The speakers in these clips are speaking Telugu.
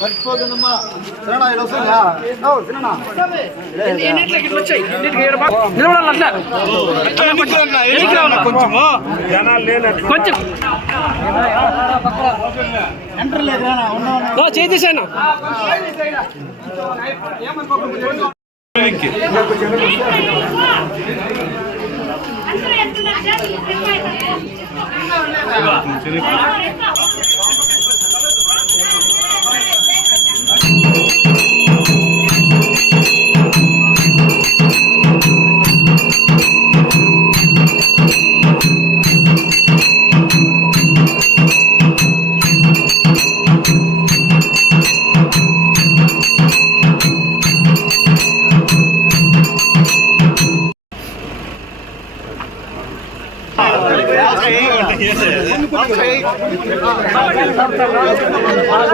మర్చిపోతుందమ్మా తినడా ఇలా వస్తుందా తినడా కొంచెం చేసేసాను Thank you.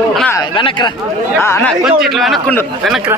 అన్నా వెనక్రా అన్న కొంచెం ఇట్లా వెనక్కుండు వెనక్రా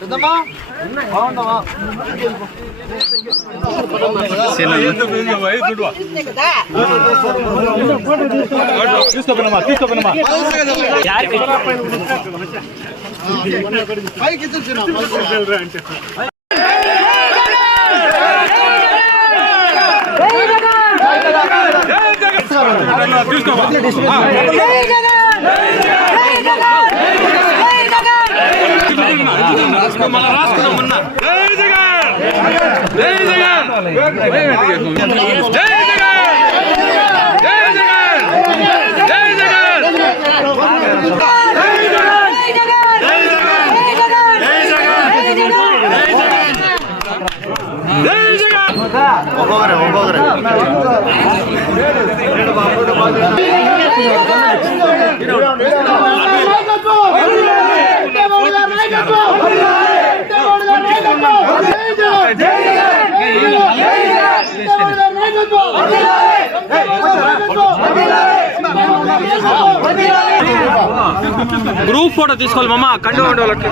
పెద్దమ్మా బాగుండవా పైకి ఇచ్చిన ఒక్కొక్కరే ఒక్కొక్కరు వర్ధిల్లాలి గ్రూప్ ఫోటో తీసుకోవాలి మామ కండు ఉండే వాళ్ళకి.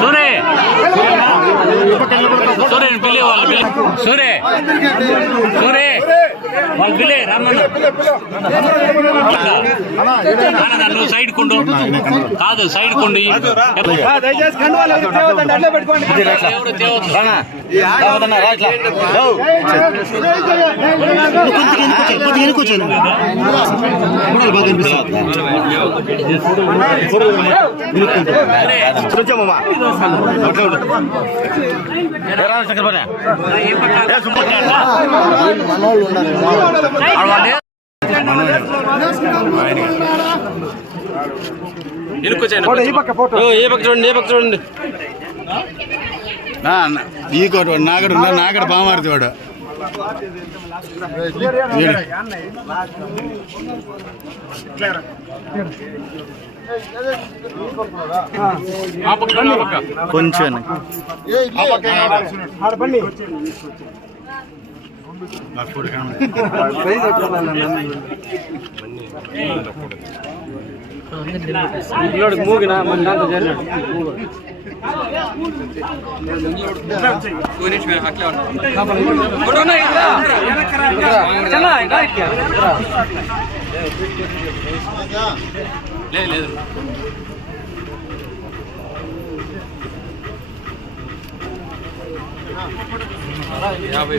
సూరే. సూరే పిల్లి వాళ్ళు సూరే. సూరే. వాళ్ళు పిల్లే రమ్మను. నువ్వు సైడ్ కుండు కాదు సైడ్ కుండు దయచేసి కండువాలు ఏ పక్క చూడండి ఏ పక్క చూడండి ఈ కోటి వాడు నాగడు నాగడు బామారుతి వాడు వీడు. కొంచెం మూగిన మన దాంట్లో చేరినాడు లేదు యాభై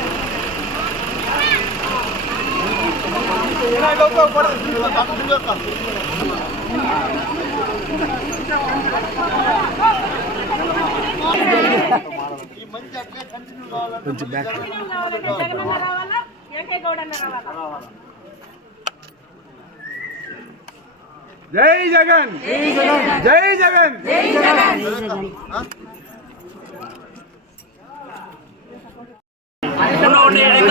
గౌడన్న రావాలా జై జగన్. జై జగన్. ఉండు, ఉండు,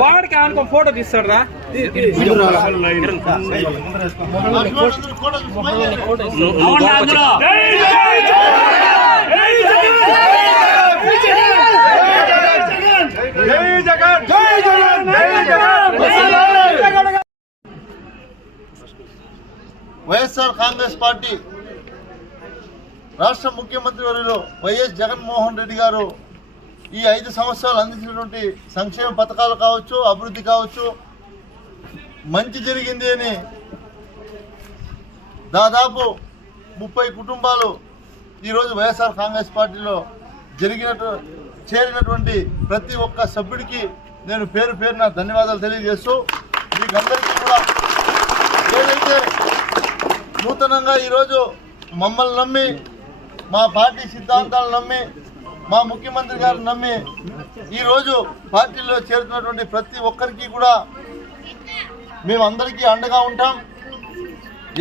వాడికి అనుకో ఫోటో తీస్తాడు రా ఉండు అందులో. జై జగన్ జై జగన్ జై జగన్ వైఎస్ఆర్ కాంగ్రెస్ పార్టీ రాష్ట్ర ముఖ్యమంత్రి వర్యులు వైఎస్ జగన్మోహన్ రెడ్డి గారు ఈ ఐదు సంవత్సరాలు అందించినటువంటి సంక్షేమ పథకాలు కావచ్చు అభివృద్ధి కావచ్చు మంచి జరిగింది అని దాదాపు ముప్పై కుటుంబాలు ఈరోజు వైఎస్ఆర్ కాంగ్రెస్ పార్టీలో జరిగినట్టు చేరినటువంటి ప్రతి ఒక్క సభ్యుడికి నేను పేరు పేరున ధన్యవాదాలు తెలియజేస్తూ మీకందరికీ కూడా ఏదైతే నూతనంగా ఈరోజు మమ్మల్ని నమ్మి మా పార్టీ సిద్ధాంతాలు నమ్మి మా ముఖ్యమంత్రి గారు నమ్మి ఈరోజు పార్టీలో చేరుతున్నటువంటి ప్రతి ఒక్కరికి కూడా మేమందరికీ అండగా ఉంటాం.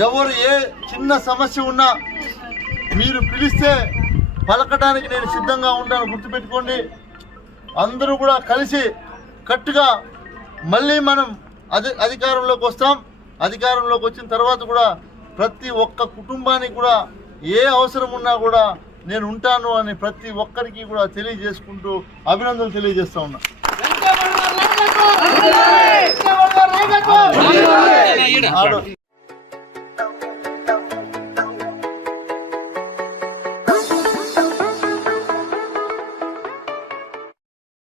ఎవరు ఏ చిన్న సమస్య ఉన్నా మీరు పిలిస్తే పలకడానికి నేను సిద్ధంగా ఉంటాను గుర్తుపెట్టుకోండి. అందరూ కూడా కలిసి కట్టుగా మళ్ళీ మనం అధి అధికారంలోకి వస్తాం. అధికారంలోకి వచ్చిన తర్వాత కూడా ప్రతి ఒక్క కుటుంబానికి కూడా ఏ అవసరం ఉన్నా కూడా నేను ఉంటాను అని ప్రతి ఒక్కరికి కూడా తెలియజేసుకుంటూ అభినందనలు తెలియజేస్తా ఉన్నా. ఆడు.